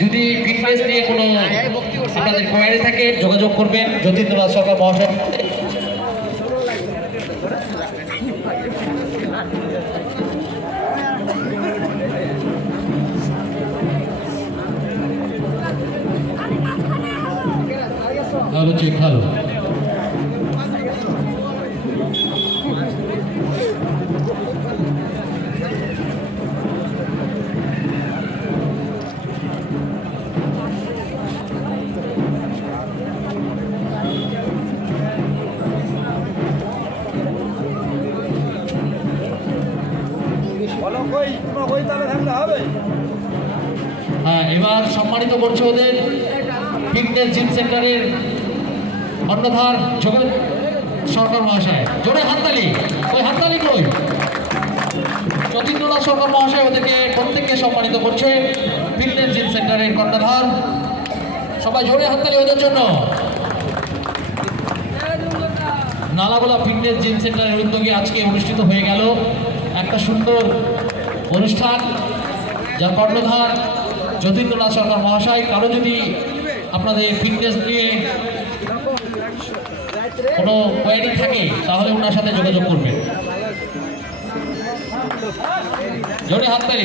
যদি ফিটনেস নিয়ে কোনো আপনাদের কোয়ারি থাকে যোগাযোগ করবেন যতীন্দ্রনাথ সরকার মহাশয়। ভালো চেক ভালো। হ্যাঁ, এবার সম্মানিত করছে ওদের ফিটনেস জিম সেন্টারের কর্ণধার যোগেন সরকার মহাশয়। জোরে হাততালি, ওই হাততালি কই? যতীন্দ্রনাথ সরকার মহাশয় ওদেরকে প্রত্যেককে সম্মানিত করছে, ফিটনেস জিম সেন্টারের কর্ণধার। সবাই জোরে হাততালি ওদের জন্য। নালাগোলা ফিটনেস জিম সেন্টারের উদ্যোগে আজকে অনুষ্ঠিত হয়ে গেল একটা সুন্দর অনুষ্ঠান, যার কর্ণধার যতীন্দ্রনাথ সরকার মহাশয়। কারো যদি আপনাদের ফিটনেস নিয়ে কোনো কোয়ারি থাকে তাহলে ওনার সাথে যোগাযোগ করবেন। জোরে হাততালি।